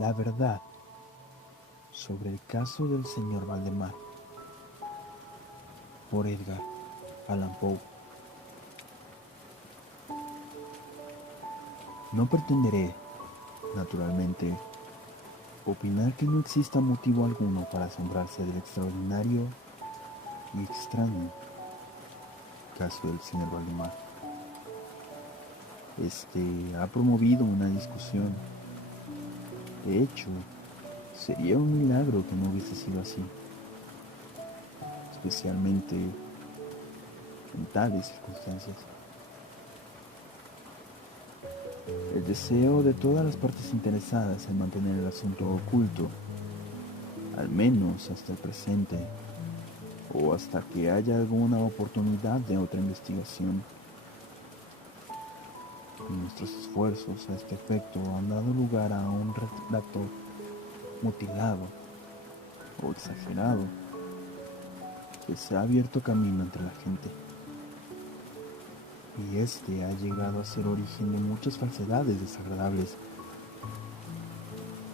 La verdad sobre el caso del señor Valdemar, por Edgar Allan Poe. No pretenderé, naturalmente, opinar que no exista motivo alguno para asombrarse del extraordinario y extraño caso del señor Valdemar. Este ha promovido una discusión. De hecho, sería un milagro que no hubiese sido así, especialmente en tales circunstancias. El deseo de todas las partes interesadas en mantener el asunto oculto, al menos hasta el presente, o hasta que haya alguna oportunidad de otra investigación. Nuestros esfuerzos a este efecto han dado lugar a un retrato mutilado o exagerado que se ha abierto camino entre la gente. Y este ha llegado a ser origen de muchas falsedades desagradables,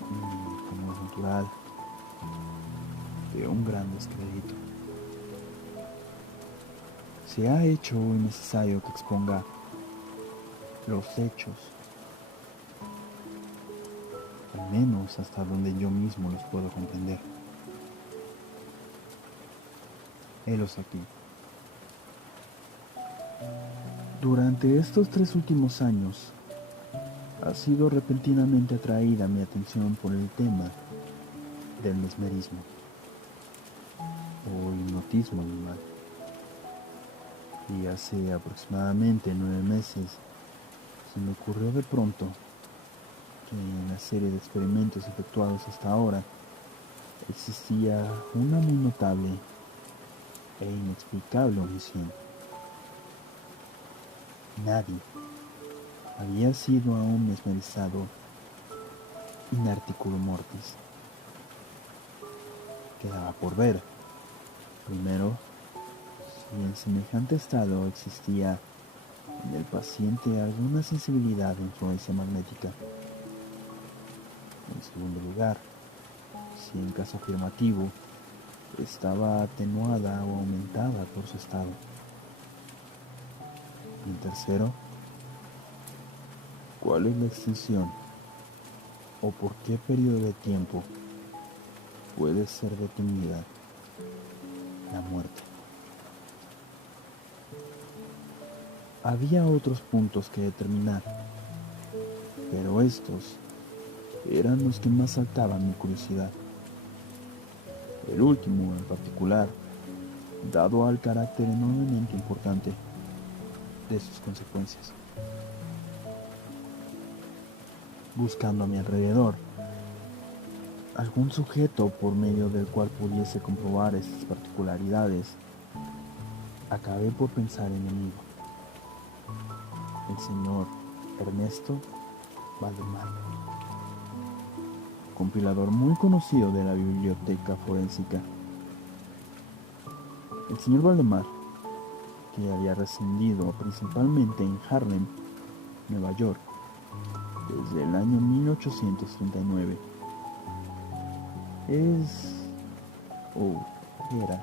y, como es natural, de un gran descrédito. Se ha hecho hoy necesario que exponga los hechos, al menos hasta donde yo mismo los puedo comprender. Helos aquí. Durante estos 3 últimos años, ha sido repentinamente atraída mi atención por el tema del mesmerismo o hipnotismo animal. Y hace aproximadamente 9 meses se me ocurrió de pronto que en la serie de experimentos efectuados hasta ahora existía una muy notable e inexplicable omisión. Nadie había sido aún mesmerizado in articulo mortis. Quedaba por ver, primero, si en semejante estado existía en el paciente alguna sensibilidad de influencia magnética. En segundo lugar, si en caso afirmativo estaba atenuada o aumentada por su estado. Y en tercero, cuál es la extensión o por qué periodo de tiempo puede ser detenida la muerte. Había otros puntos que determinar, pero estos eran los que más saltaban mi curiosidad. El último, en particular, dado al carácter enormemente importante de sus consecuencias. Buscando a mi alrededor algún sujeto por medio del cual pudiese comprobar estas particularidades, acabé por pensar en mi amigo, el señor Ernesto Valdemar, compilador muy conocido de la biblioteca forénsica. El señor Valdemar, que había residido principalmente en Harlem, Nueva York, desde el año 1839, es, o era,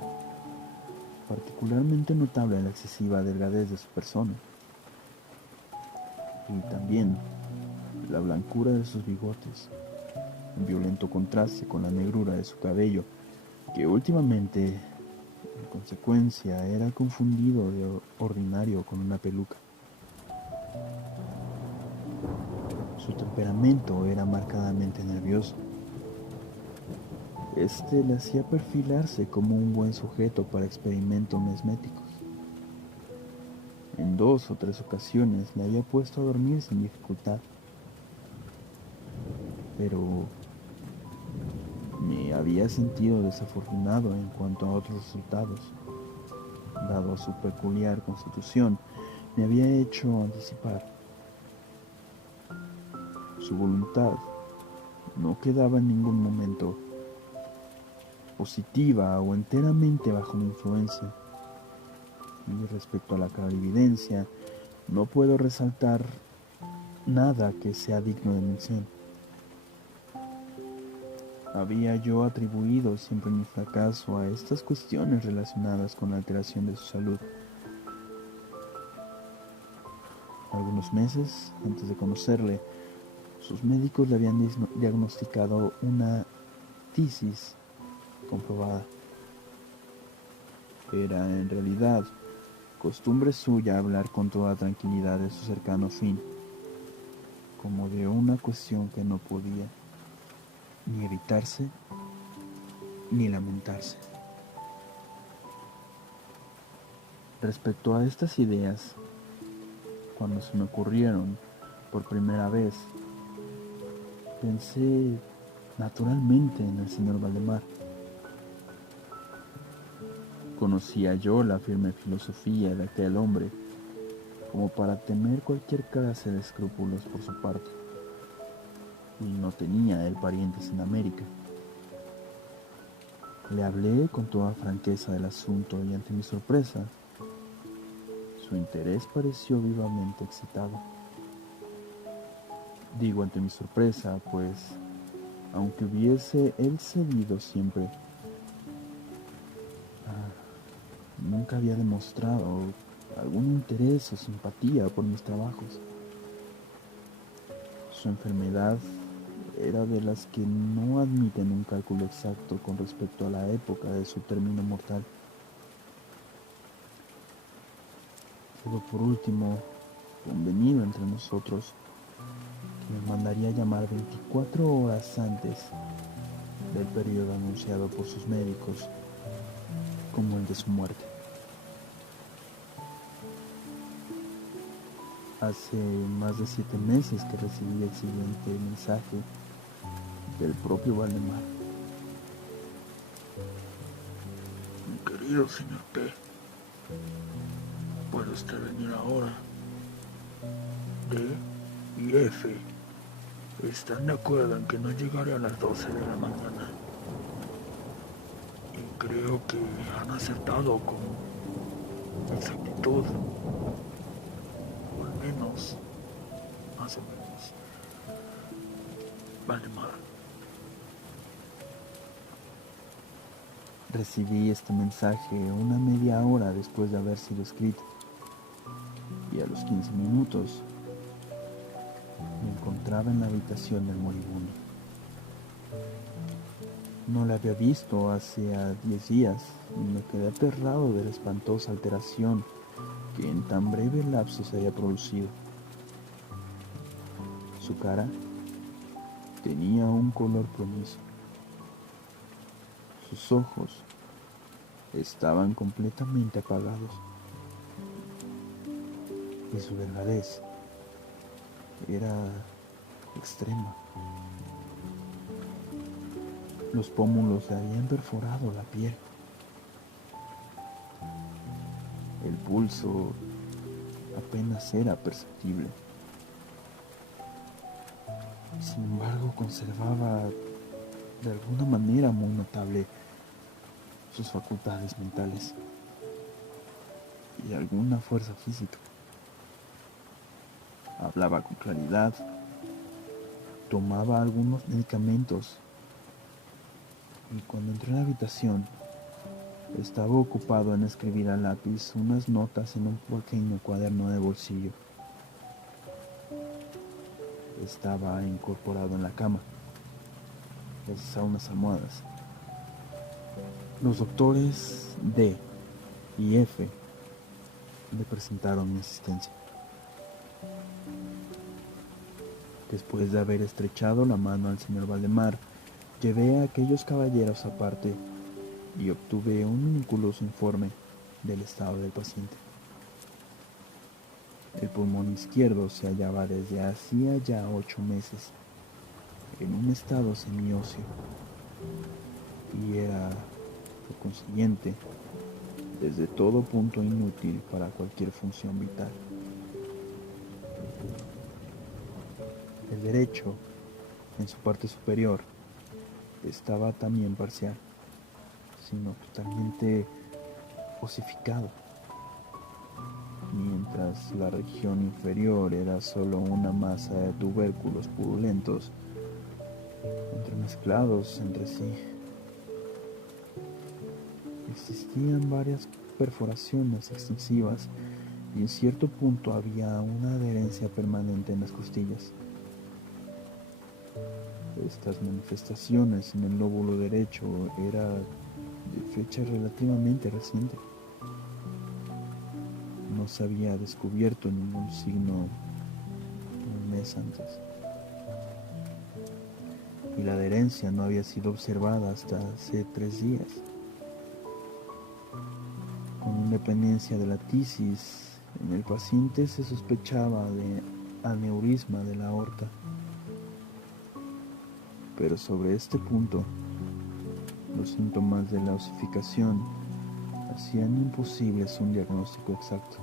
particularmente notable la excesiva delgadez de su persona, y también la blancura de sus bigotes, en violento contraste con la negrura de su cabello, que últimamente, en consecuencia, era confundido de ordinario con una peluca. Su temperamento era marcadamente nervioso. Este le hacía perfilarse como un buen sujeto para experimentos mesméticos. En 2 o 3 ocasiones le había puesto a dormir sin dificultad, pero me había sentido desafortunado en cuanto a otros resultados. Dado a su peculiar constitución, me había hecho anticipar. Su voluntad no quedaba en ningún momento positiva o enteramente bajo mi influencia. Y respecto a la clarividencia, no puedo resaltar nada que sea digno de mención. había yo atribuido siempre mi fracaso a estas cuestiones relacionadas con la alteración de su salud. Algunos meses antes de conocerle, sus médicos le habían diagnosticado una tisis comprobada. Era en realidad costumbre suya hablar con toda tranquilidad de su cercano fin, como de una cuestión que no podía ni evitarse ni lamentarse. Respecto a estas ideas, cuando se me ocurrieron por primera vez, pensé naturalmente en el señor Valdemar. Conocía yo la firme filosofía de aquel hombre como para temer cualquier clase de escrúpulos por su parte, y no tenía él parientes en América. Le hablé con toda franqueza del asunto y ante mi sorpresa, su interés pareció vivamente excitado. Digo ante mi sorpresa, pues, aunque hubiese él cedido siempre, nunca había demostrado algún interés o simpatía por mis trabajos. Su enfermedad era de las que no admiten un cálculo exacto con respecto a la época de su término mortal. Solo por último, convenido entre nosotros, que me mandaría llamar 24 horas antes del periodo anunciado por sus médicos como el de su muerte. Hace más de 7 meses que recibí el siguiente mensaje del propio Valdemar. Mi querido señor P, ¿puede usted venir ahora? D y F están de acuerdo en que no llegaré a las 12 de la mañana. Y creo que han acertado con exactitud. O al menos, más o menos. Valdemar. Recibí este mensaje una media hora después de haber sido escrito, y a los 15 minutos me encontraba en la habitación del moribundo. No le había visto hacía 10 días y me quedé aterrado de la espantosa alteración que en tan breve lapso se había producido. Su cara tenía un color plomizo. Sus ojos estaban completamente apagados y su delgadez era extrema. Los pómulos le habían perforado la piel. El pulso apenas era perceptible. Sin embargo, conservaba de alguna manera muy notable sus facultades mentales y alguna fuerza física. Hablaba con claridad, tomaba algunos medicamentos y cuando entré en la habitación estaba ocupado en escribir a lápiz unas notas en un pequeño cuaderno de bolsillo. Estaba incorporado en la cama, gracias a unas almohadas. Los doctores D y F le presentaron mi asistencia. Después de haber estrechado la mano al señor Valdemar, llevé a aquellos caballeros aparte y obtuve un minucioso informe del estado del paciente. El pulmón izquierdo se hallaba desde hacía ya 8 meses en un estado semióseo y era, por consiguiente, desde todo punto inútil para cualquier función vital. El derecho, en su parte superior, estaba también parcial, sino totalmente osificado, mientras la región inferior era solo una masa de tubérculos purulentos entremezclados entre sí. Existían varias perforaciones extensivas y en cierto punto había una adherencia permanente en las costillas. Estas manifestaciones en el lóbulo derecho era de fecha relativamente reciente. No se había descubierto ningún signo un mes antes. Y la adherencia no había sido observada hasta hace 3 días. Con independencia de la tisis, en el paciente se sospechaba de aneurisma de la aorta. Pero sobre este punto, los síntomas de la osificación hacían imposibles un diagnóstico exacto.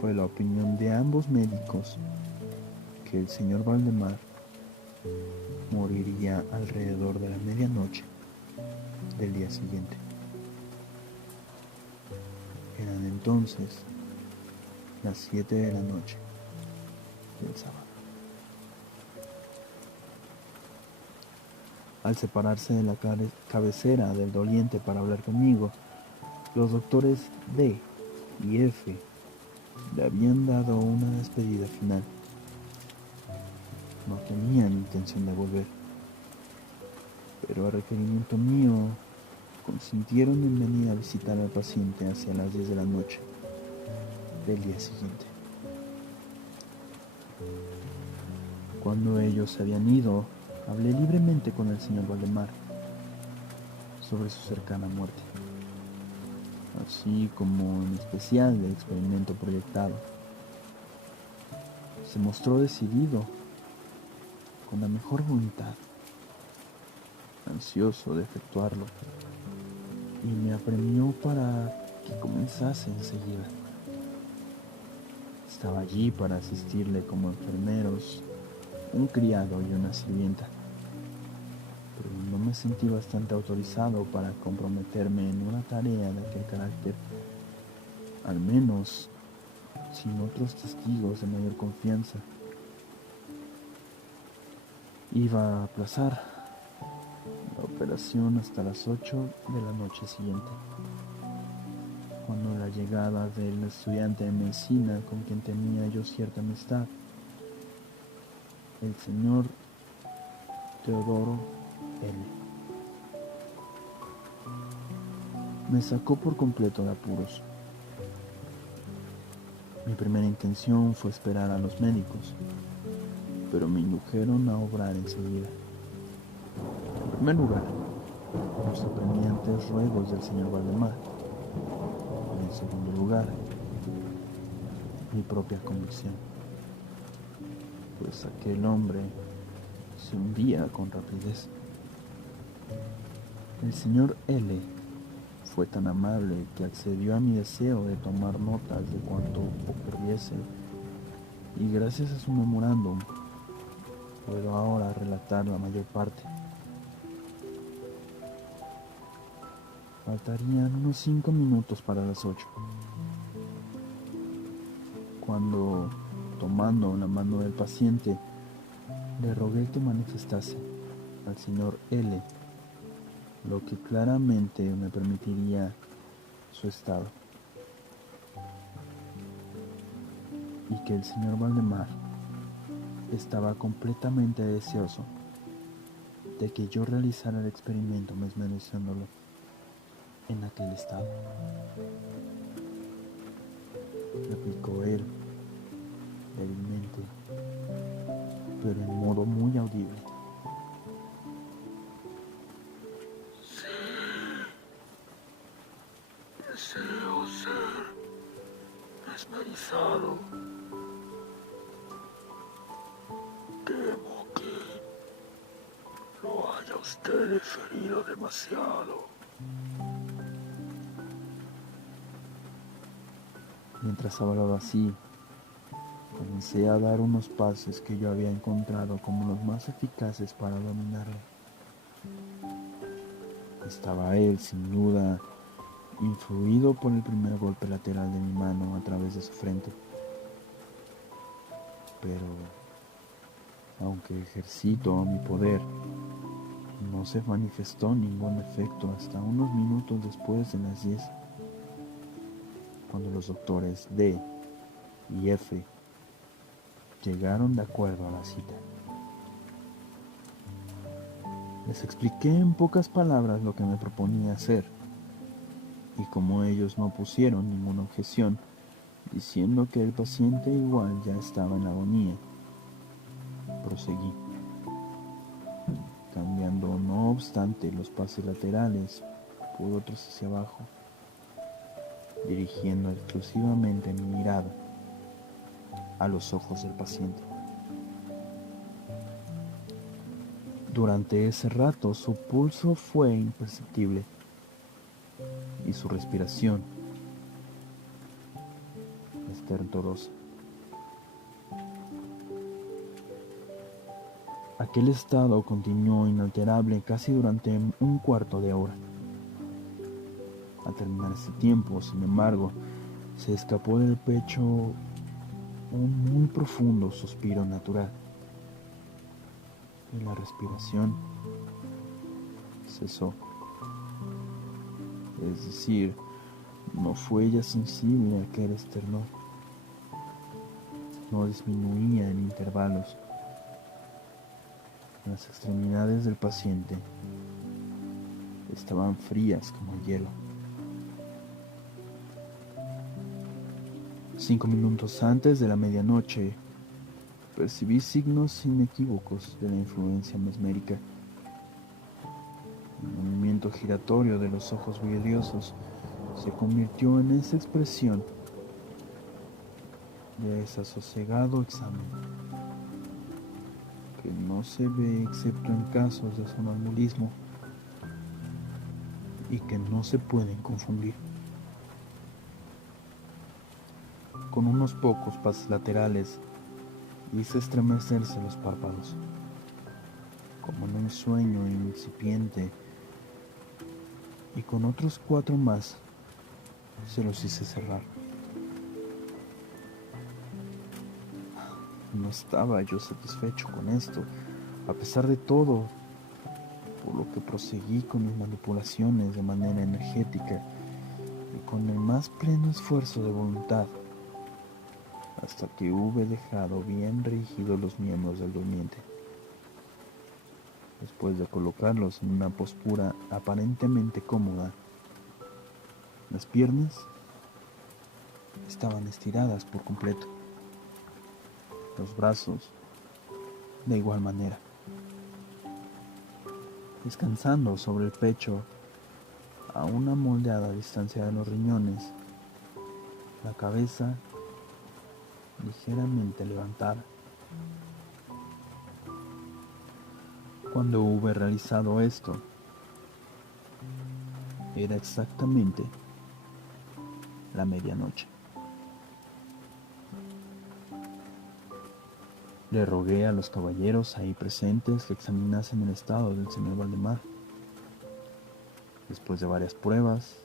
Fue la opinión de ambos médicos que el señor Valdemar moriría alrededor de la medianoche del día siguiente. Eran entonces las 7 de la noche del sábado. Al separarse de la cabecera del doliente para hablar conmigo, los doctores D y F le habían dado una despedida final. No tenían intención de volver, pero a requerimiento mío consintieron en venir a visitar al paciente hacia las 10 de la noche del día siguiente. Cuando ellos se habían ido, hablé libremente con el señor Valdemar sobre su cercana muerte, así como en especial del experimento proyectado. Se mostró decidido, con la mejor voluntad, ansioso de efectuarlo, y me apremió para que comenzase enseguida. Estaba allí para asistirle como enfermeros, un criado y una sirvienta, pero no me sentí bastante autorizado para comprometerme en una tarea de aquel carácter, al menos sin otros testigos de mayor confianza. Iba a aplazar la operación hasta las 8 de la noche siguiente, cuando la llegada del estudiante de medicina con quien tenía yo cierta amistad, el señor Teodoro L., me sacó por completo de apuros. Mi primera intención fue esperar a los médicos, pero me indujeron a obrar enseguida. En primer lugar, los apremiantes ruegos del señor Valdemar. Y en segundo lugar, mi propia convicción, pues aquel hombre se hundía con rapidez. El señor L. fue tan amable que accedió a mi deseo de tomar notas de cuanto ocurriese, y gracias a su memorándum puedo ahora relatar la mayor parte. Faltarían unos 5 minutos para las 8, cuando, tomando la mano del paciente, le rogué que manifestase al señor L. lo que claramente me permitiría su estado, y que el señor Valdemar estaba completamente deseoso de que yo realizara el experimento mesmerizándolo en aquel estado. Replicó él, débilmente, pero en modo muy audible. Deseo ser mesmerizado. Temo que lo haya usted deferido demasiado. Mientras hablaba así, comencé a dar unos pases que yo había encontrado como los más eficaces para dominarlo. Estaba él, sin duda, influido por el primer golpe lateral de mi mano a través de su frente. Pero Aunque ejercito mi poder, no se manifestó ningún efecto hasta unos minutos después de las 10, cuando los doctores D y F llegaron de acuerdo a la cita. Les expliqué en pocas palabras lo que me proponía hacer, y como ellos no pusieron ninguna objeción, diciendo que el paciente igual ya estaba en agonía, proseguí, cambiando no obstante los pases laterales por otros hacia abajo, dirigiendo exclusivamente mi mirada a los ojos del paciente. Durante ese rato su pulso fue imperceptible y su respiración estertorosa. Aquel estado continuó inalterable casi durante un cuarto de hora. Al terminar ese tiempo, sin embargo, se escapó del pecho un muy profundo suspiro natural y la respiración cesó. Es decir, no fue ella sensible a aquel esternón. No disminuía en intervalos. Las extremidades del paciente estaban frías como el hielo. 5 minutos antes de la medianoche, percibí signos inequívocos de la influencia mesmérica. El movimiento giratorio de los ojos vidriosos se convirtió en esa expresión de desasosegado examen, que no se ve excepto en casos de sonambulismo y que no se pueden confundir. Con unos pocos pases laterales hice estremecerse los párpados, como en un sueño incipiente, y con otros 4 más se los hice cerrar. No estaba yo satisfecho con esto, a pesar de todo, por lo que proseguí con mis manipulaciones de manera energética y con el más pleno esfuerzo de voluntad, hasta que hube dejado bien rígidos los miembros del durmiente. Después de colocarlos en una postura aparentemente cómoda, las piernas estaban estiradas por completo, los brazos de igual manera, descansando sobre el pecho a una moldeada distancia de los riñones, la cabeza ligeramente levantada. Cuando hube realizado esto, era exactamente la medianoche. Le rogué a los caballeros ahí presentes que examinasen el estado del señor Valdemar. Después de varias pruebas,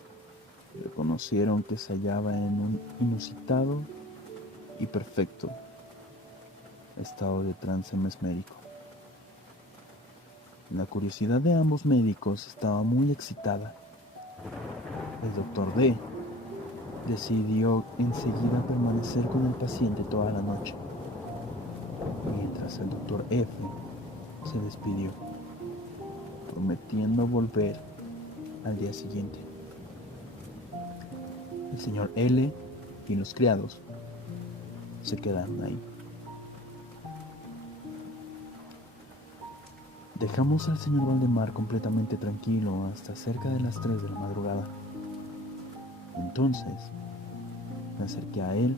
reconocieron que se hallaba en un inusitado y perfecto estado de trance mesmérico. La curiosidad de ambos médicos estaba muy excitada. El doctor D decidió enseguida permanecer con el paciente toda la noche, mientras el doctor F se despidió, prometiendo volver al día siguiente. El señor L y los criados se quedaron ahí. Dejamos al señor Valdemar completamente tranquilo hasta cerca de las 3 de la madrugada. Entonces me acerqué a él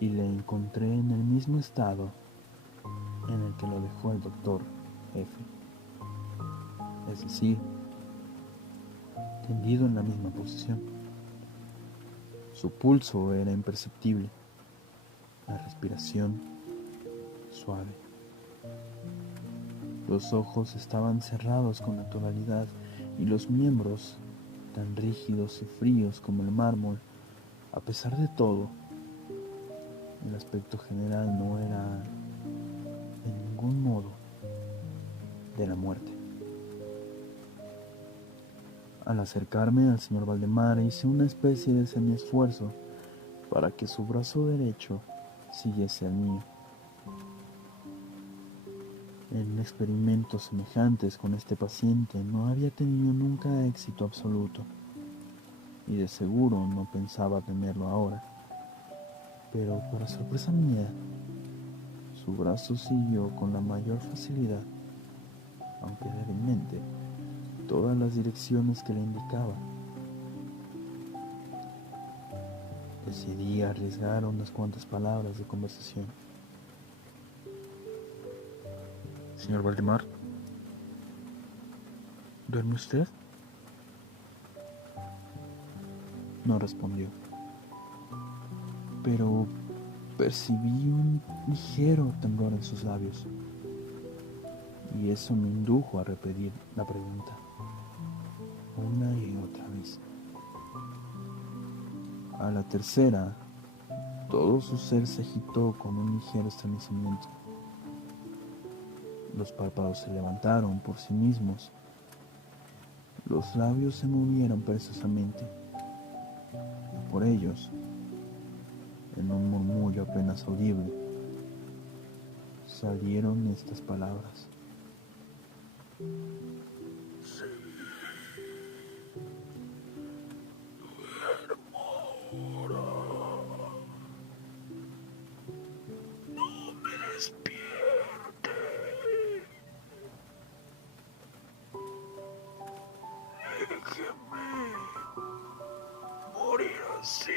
y le encontré en el mismo estado en el que lo dejó el doctor F. Es decir, tendido en la misma posición. Su pulso era imperceptible, la respiración suave. Los ojos estaban cerrados con naturalidad y los miembros tan rígidos y fríos como el mármol. A pesar de todo, el aspecto general no era en de la muerte. Al acercarme al señor Valdemar hice una especie de semi-esfuerzo para que su brazo derecho siguiese al mío. En experimentos semejantes con este paciente no había tenido nunca éxito absoluto, y de seguro no pensaba tenerlo ahora. Pero para sorpresa mía, su brazo siguió con la mayor facilidad, aunque débilmente, todas las direcciones que le indicaba. Decidí arriesgar unas cuantas palabras de conversación. Señor Valdemar, ¿duerme usted? No respondió, pero percibí un ligero temblor en sus labios, y eso me indujo a repetir la pregunta, una y otra vez. A la tercera, todo su ser se agitó con un ligero estremecimiento. Los párpados se levantaron por sí mismos. Los labios se movieron perezosamente. Por ellos, en un murmullo apenas audible, salieron estas palabras. Morir así.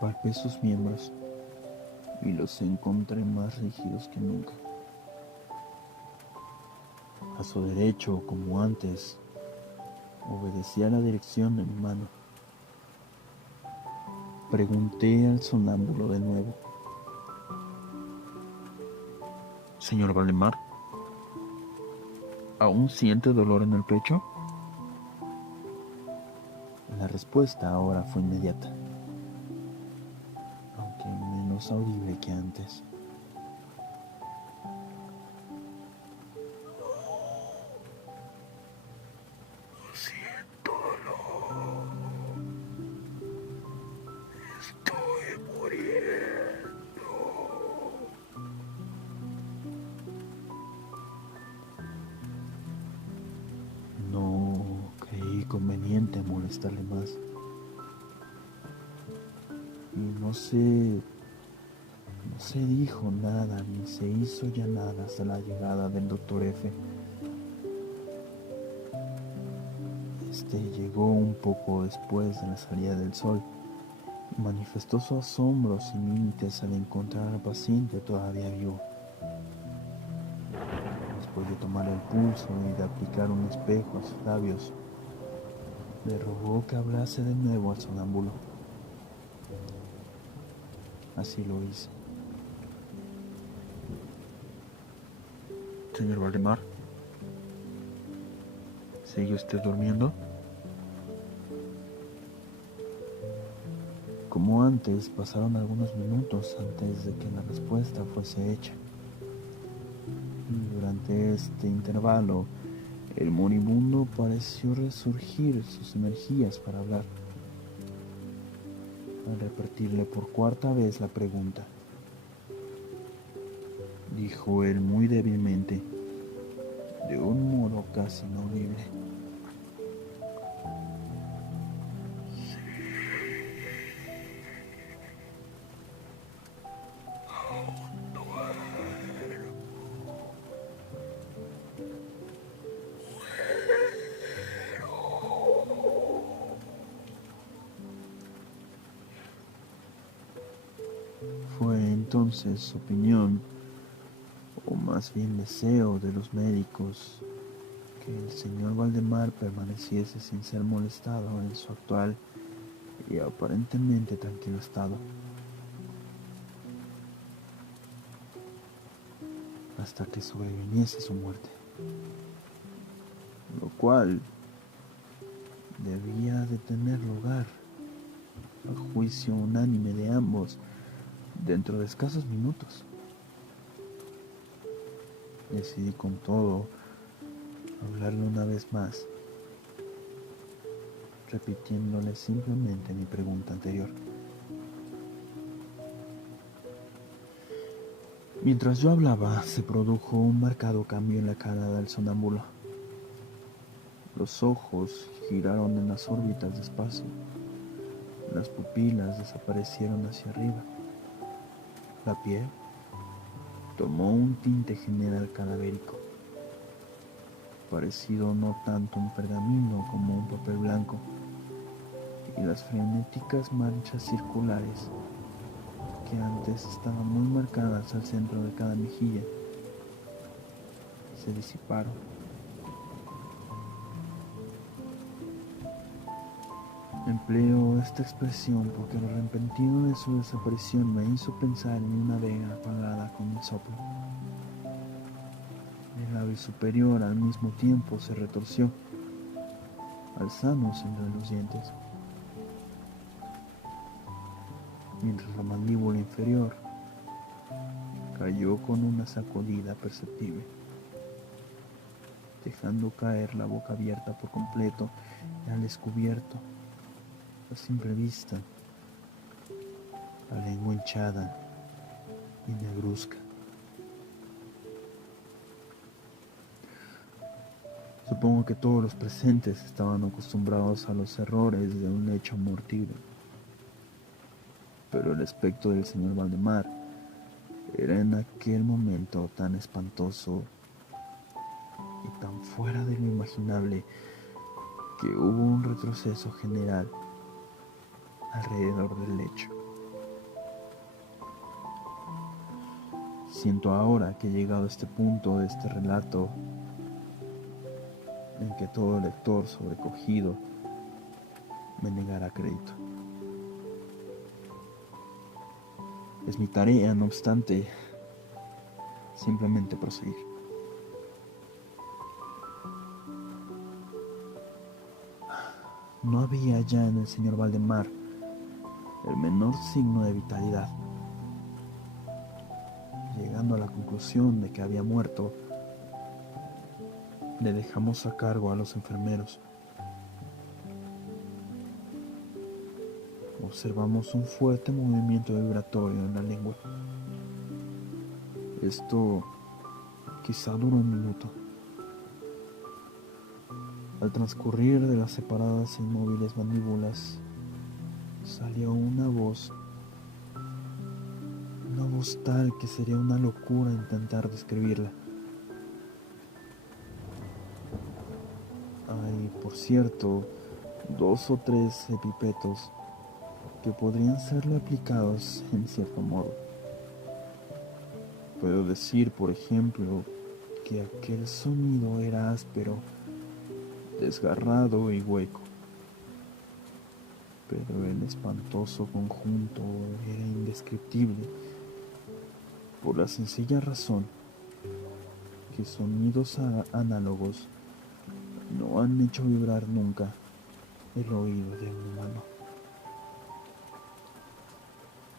Palpé sus miembros y los encontré más rígidos que nunca. A su derecho, como antes, obedecía la dirección de mi mano. Pregunté al sonámbulo de nuevo. Señor Valdemar, ¿aún siente dolor en el pecho? La respuesta ahora fue inmediata, aunque menos audible que antes. Siento dolor. Estoy muriendo. No creí conveniente molestarle más. Y no se dijo nada ni se hizo ya nada hasta la llegada del doctor F. Este llegó un poco después de la salida del sol y manifestó su asombro sin límites al encontrar al paciente todavía vivo. Después de tomar el pulso y de aplicar un espejo a sus labios, le rogó que hablase de nuevo al sonámbulo. Así lo hice. Señor Valdemar, ¿sigue usted durmiendo? Como antes, pasaron algunos minutos antes de que la respuesta fuese hecha. Y durante este intervalo, el moribundo pareció resurgir sus energías para hablar. Al repetirle por cuarta vez la pregunta, dijo él muy débilmente, de un modo casi inaudible. Fue entonces opinión, o más bien deseo de los médicos, que el señor Valdemar permaneciese sin ser molestado en su actual y aparentemente tranquilo estado, hasta que sobreviniese su muerte, lo cual debía de tener lugar al juicio unánime de ambos dentro de escasos minutos. Decidí con todo hablarle una vez más, repitiéndole simplemente mi pregunta anterior. Mientras yo hablaba, se produjo un marcado cambio en la cara del sonámbulo. Los ojos giraron en las órbitas despacio. Las pupilas desaparecieron hacia arriba. La piel tomó un tinte general cadavérico, parecido no tanto un pergamino como un papel blanco, y las frenéticas manchas circulares que antes estaban muy marcadas al centro de cada mejilla se disiparon. Empleo esta expresión porque lo repentino de su desaparición me hizo pensar en una vega apagada con el soplo. El labio superior al mismo tiempo se retorció, alzándose entre los dientes, mientras la mandíbula inferior cayó con una sacudida perceptible, dejando caer la boca abierta por completo y al descubierto, a simple vista, la lengua hinchada y negruzca. Supongo que todos los presentes estaban acostumbrados a los errores de un hecho mortífero, pero el aspecto del señor Valdemar era en aquel momento tan espantoso y tan fuera de lo imaginable que hubo un retroceso general alrededor del lecho. Siento ahora que he llegado a este punto de este relato en que todo lector sobrecogido me negará crédito. Es mi tarea, no obstante, simplemente proseguir. No había ya en el señor Valdemar el menor signo de vitalidad. Llegando a la conclusión de que había muerto, le dejamos a cargo a los enfermeros. Observamos un fuerte movimiento vibratorio en la lengua. Esto quizá duró un minuto. Al transcurrir de las separadas e inmóviles mandíbulas, salió una voz tal que sería una locura intentar describirla. Hay, por cierto, 2 o 3 epipetos que podrían serle aplicados en cierto modo. Puedo decir, por ejemplo, que aquel sonido era áspero, desgarrado y hueco, pero el espantoso conjunto era indescriptible, por la sencilla razón que sonidos análogos no han hecho vibrar nunca el oído de un humano.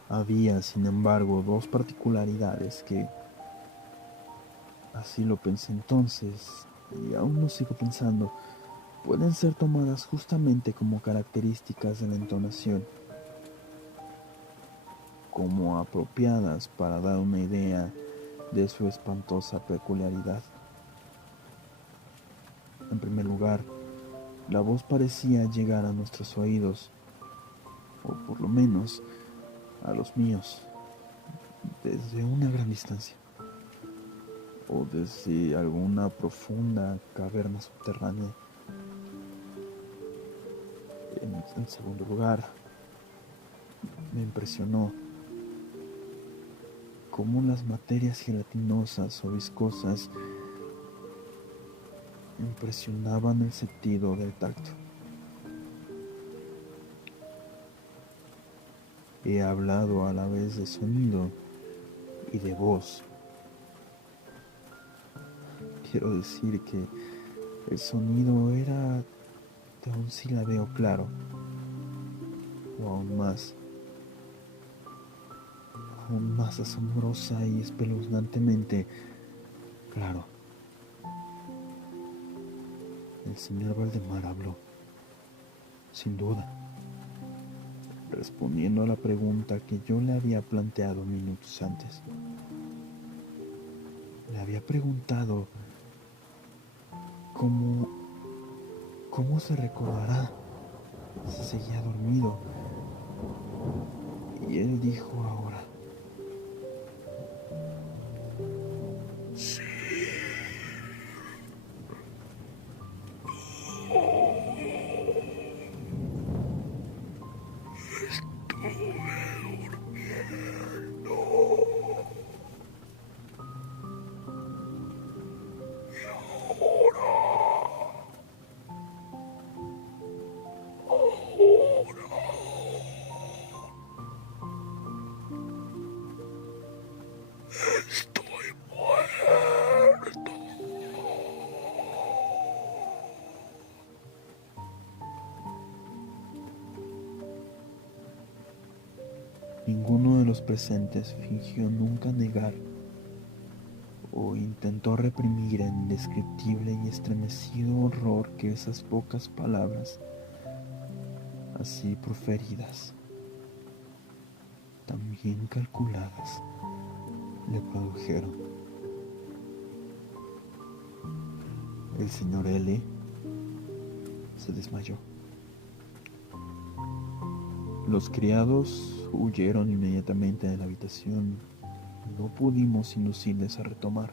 Había, sin embargo, 2 particularidades que, así lo pensé entonces, y aún lo sigo pensando, pueden ser tomadas justamente como características de la entonación, como apropiadas para dar una idea de su espantosa peculiaridad. En primer lugar, la voz parecía llegar a nuestros oídos, o por lo menos a los míos, desde una gran distancia, o desde alguna profunda caverna subterránea. En segundo lugar, me impresionó cómo las materias gelatinosas o viscosas impresionaban el sentido del tacto. He hablado a la vez de sonido y de voz. Quiero decir que el sonido era de un silabeo claro, o aún más asombrosa y espeluznantemente claro. El señor Valdemar habló, sin duda, respondiendo a la pregunta que yo le había planteado minutos antes. Le había preguntado cómo se recordará si seguía dormido. Y él dijo ahora: Sí. Estuve durmiendo. Estoy muerto. Ninguno de los presentes fingió nunca negar o intentó reprimir el indescriptible y estremecido horror que esas pocas palabras, así proferidas, tan bien calculadas, le produjeron. El señor L. se desmayó. Los criados huyeron inmediatamente de la habitación. No pudimos inducirles a retomar.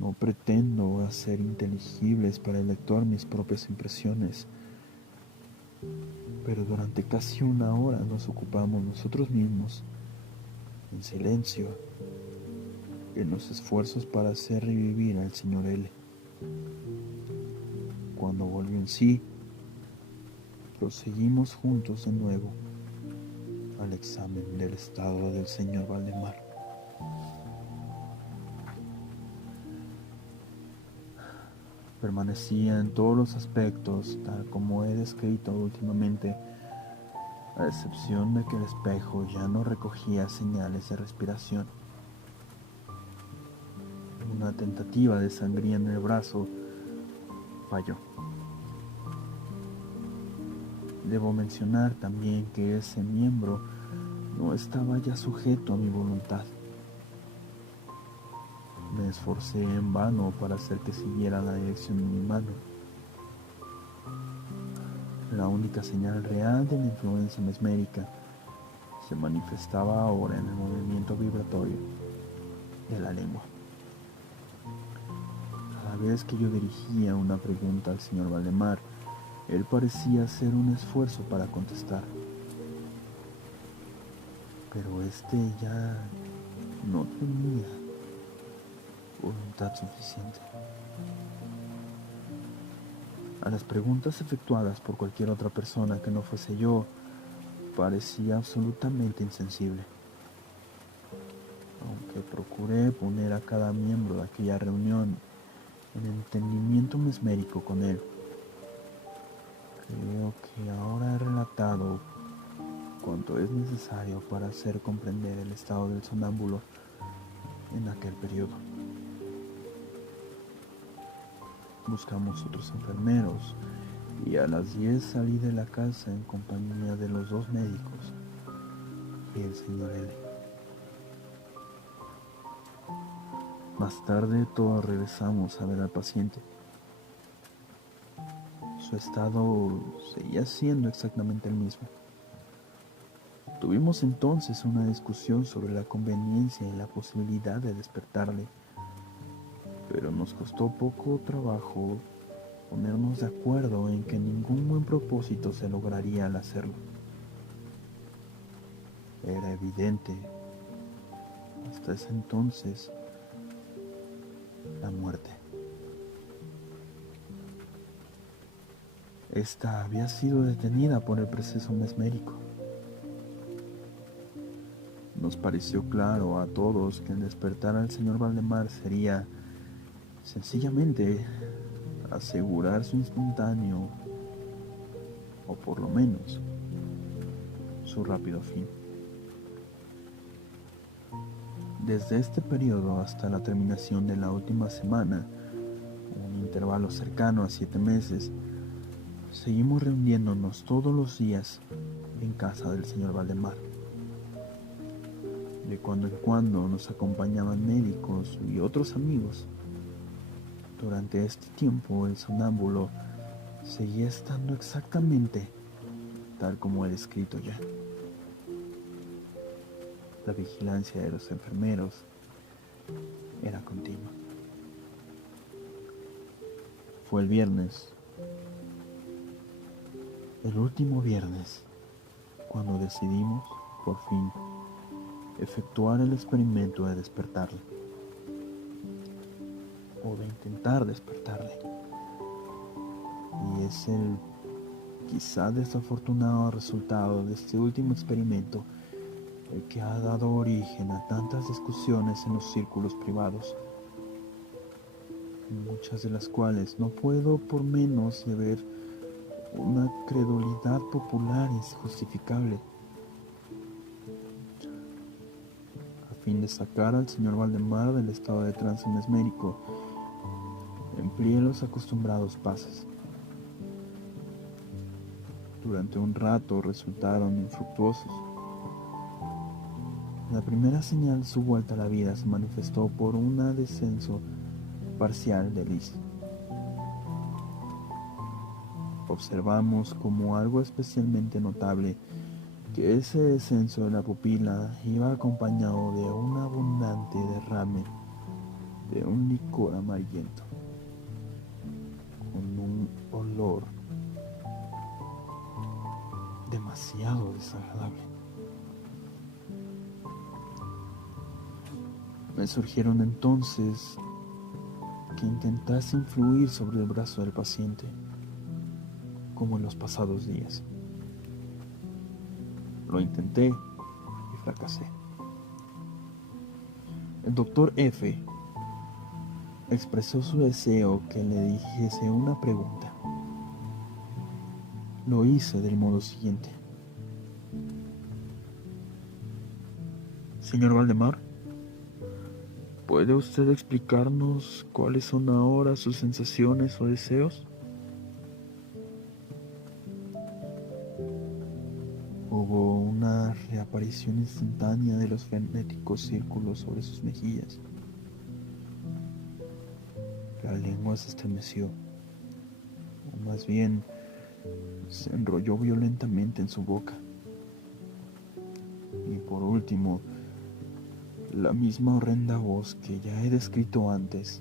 No pretendo hacer inteligibles para el lector mis propias impresiones, pero durante casi una hora nos ocupamos nosotros mismos, en silencio, en los esfuerzos para hacer revivir al señor L. Cuando volvió en sí, proseguimos juntos de nuevo al examen del estado del señor Valdemar. Permanecía en todos los aspectos tal como he descrito últimamente, a excepción de que el espejo ya no recogía señales de respiración. Una tentativa de sangría en el brazo falló. Debo mencionar también que ese miembro no estaba ya sujeto a mi voluntad. Me esforcé en vano para hacer que siguiera la dirección de mi mano. La única señal real de la influencia mesmérica se manifestaba ahora en el movimiento vibratorio de la lengua. Cada vez que yo dirigía una pregunta al señor Valdemar, él parecía hacer un esfuerzo para contestar. Pero ya no tenía voluntad suficiente. A las preguntas efectuadas por cualquier otra persona que no fuese yo, parecía absolutamente insensible. Aunque procuré poner a cada miembro de aquella reunión en entendimiento mesmérico con él, creo que ahora he relatado cuanto es necesario para hacer comprender el estado del sonámbulo en aquel periodo. Buscamos otros enfermeros y a las 10 salí de la casa en compañía de los 2 médicos y el señor L. Más tarde todos regresamos a ver al paciente. Su estado seguía siendo exactamente el mismo. Tuvimos entonces una discusión sobre la conveniencia y la posibilidad de despertarle, pero nos costó poco trabajo ponernos de acuerdo en que ningún buen propósito se lograría al hacerlo. Era evidente, hasta ese entonces, la muerte. Esta había sido detenida por el proceso mesmérico. Nos pareció claro a todos que el despertar al señor Valdemar sería sencillamente asegurar su instantáneo o por lo menos su rápido fin. Desde este periodo hasta la terminación de la última semana, un intervalo cercano a 7 meses, seguimos reuniéndonos todos los días en casa del señor Valdemar. De cuando en cuando nos acompañaban médicos y otros amigos. Durante este tiempo el sonámbulo seguía estando exactamente tal como he descrito ya. La vigilancia de los enfermeros era continua. Fue el viernes, el último viernes, cuando decidimos, por fin, efectuar el experimento de despertarle, o de intentar despertarle. Y es el quizá desafortunado resultado de este último experimento el que ha dado origen a tantas discusiones en los círculos privados, muchas de las cuales no puedo por menos de ver una credulidad popular injustificable. A fin de sacar al señor Valdemar del estado de trance mesmérico, empleé los acostumbrados pases. Durante un rato resultaron infructuosos. La primera señal de su vuelta a la vida se manifestó por un descenso parcial de Liz. Observamos como algo especialmente notable que ese descenso de la pupila iba acompañado de un abundante derrame de un licor amarillento, con un olor demasiado desagradable. Me surgieron entonces que intentase influir sobre el brazo del paciente, como en los pasados días. Lo intenté y fracasé. El doctor F. expresó su deseo que le dijese una pregunta. Lo hice del modo siguiente. Señor Valdemar, ¿puede usted explicarnos cuáles son ahora sus sensaciones o deseos? Hubo una reaparición instantánea de los frenéticos círculos sobre sus mejillas. La lengua se estremeció, o más bien se enrolló violentamente en su boca. Y por último, la misma horrenda voz que ya he descrito antes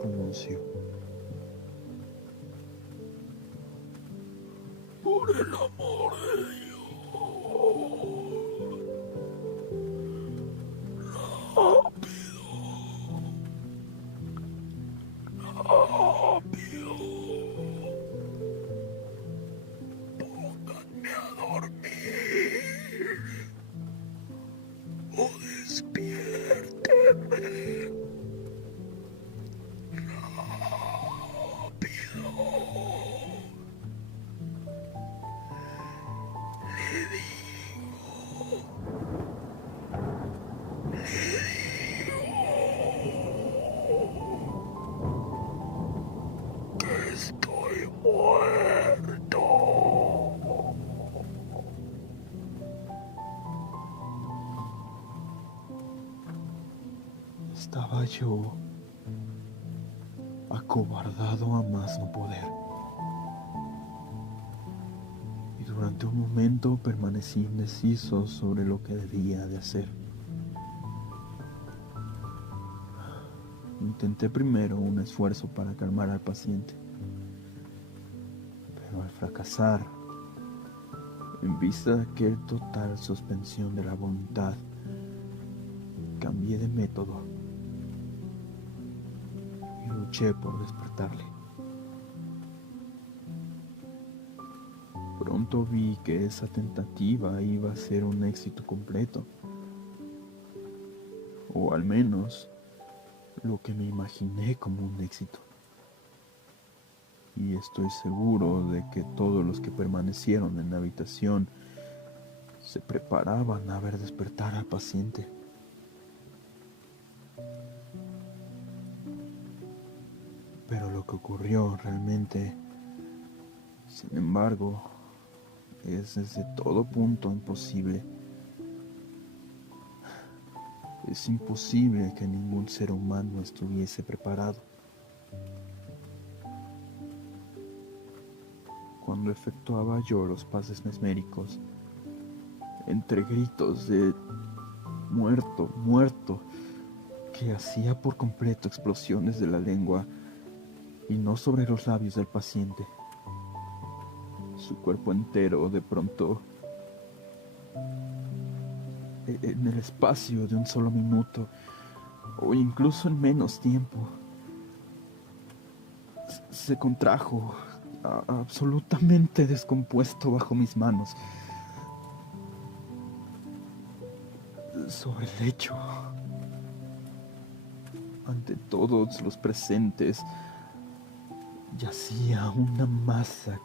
pronunció: Por el amor de Dios, rápido, pónganme a dormir o despiérteme. Estoy muerto. Estaba yo acobardado a más no poder. Y durante un momento permanecí indeciso sobre lo que debía de hacer. Intenté primero un esfuerzo para calmar al paciente, pero al fracasar, en vista de aquella total suspensión de la voluntad, cambié de método y luché por despertarle. Pronto vi que esa tentativa iba a ser un éxito completo, o al menos lo que me imaginé como un éxito. y estoy seguro de que todos los que permanecieron en la habitación se preparaban a ver despertar al paciente. Pero lo que ocurrió realmente, sin embargo, es desde todo punto imposible. Es imposible que ningún ser humano estuviese preparado. Cuando efectuaba yo los pases mesméricos, entre gritos de muerto, muerto, que hacía por completo explosiones de la lengua y no sobre los labios del paciente, su cuerpo entero de pronto, en el espacio de un solo minuto, o incluso en menos tiempo, se contrajo, absolutamente descompuesto bajo mis manos, sobre el lecho. Ante todos los presentes, yacía una masa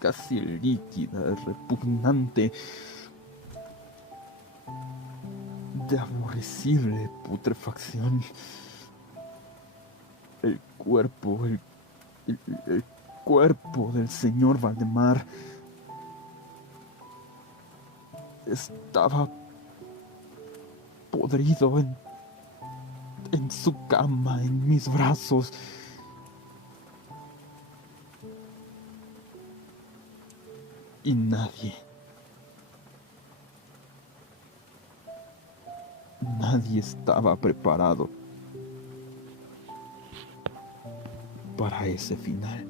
casi líquida, repugnante, de aborrecible putrefacción. El cuerpo, el cuerpo del señor Valdemar estaba podrido en su cama, en mis brazos. Y nadie estaba preparado para ese final.